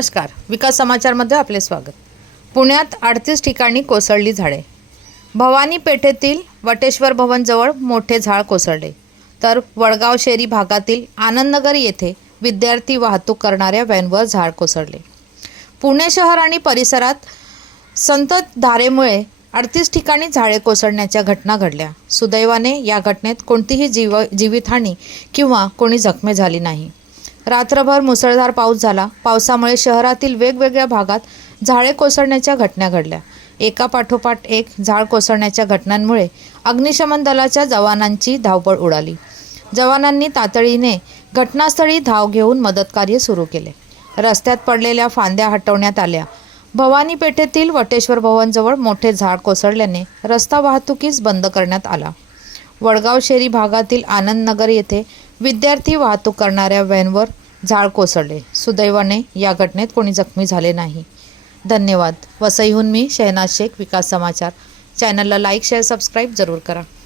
नमस्कार, विकास समाचारमध्ये आपले स्वागत। पुण्यात 38 ठिकाणी कोसळली झाडे। भवानी पेठेतील वटेश्वर भवनजवळ मोठे झाड कोसळले, तर वडगाव शेरी भागातील आनंदनगर येथे विद्यार्थी वाहतूक करणाऱ्या व्हॅनवर झाड कोसळले। पुणे शहर आणि परिसरात संततधारेमुळे 38 ठिकाणी झाडे कोसळण्याच्या घटना घडल्या। सुदैवाने या घटनेत कोणतीही जीवितहानी किंवा कोणी जखमी झाली नाही। रात्रभर मुसळधार पाऊस झाला। पावसामुळे शहरातील वेगवेगळ्या भागात झाडे कोसळण्याच्या घटना घडल्या। एका पाठोपाठ एक झाड कोसळण्याच्या घटनांमुळे अग्निशमन दलाच्या जवानांची धावपळ उडाली। जवानांनी तातडीने घटनास्थळी धाव घेऊन मदतकार्य सुरू केले। रस्त्यात पडलेल्या फांद्या हटवण्यात आल्या। भवानी पेठेतील वटेश्वर भवनजवळ मोठे झाड कोसळल्याने रस्ता वाहतुकीस बंद करण्यात आला। वडगाव शेरी भागातील आनंदनगर येथे विद्यार्थी वाहतूक करणाऱ्या व्हॅनवर झाड कोसळले। सुदैवाने या घटनेत कोणी जखमी झाले नाही। धन्यवाद। वसईहून मी शहनाज शेख, विकास समाचार चॅनलला लाईक, शेअर, सबस्क्राईब जरूर करा।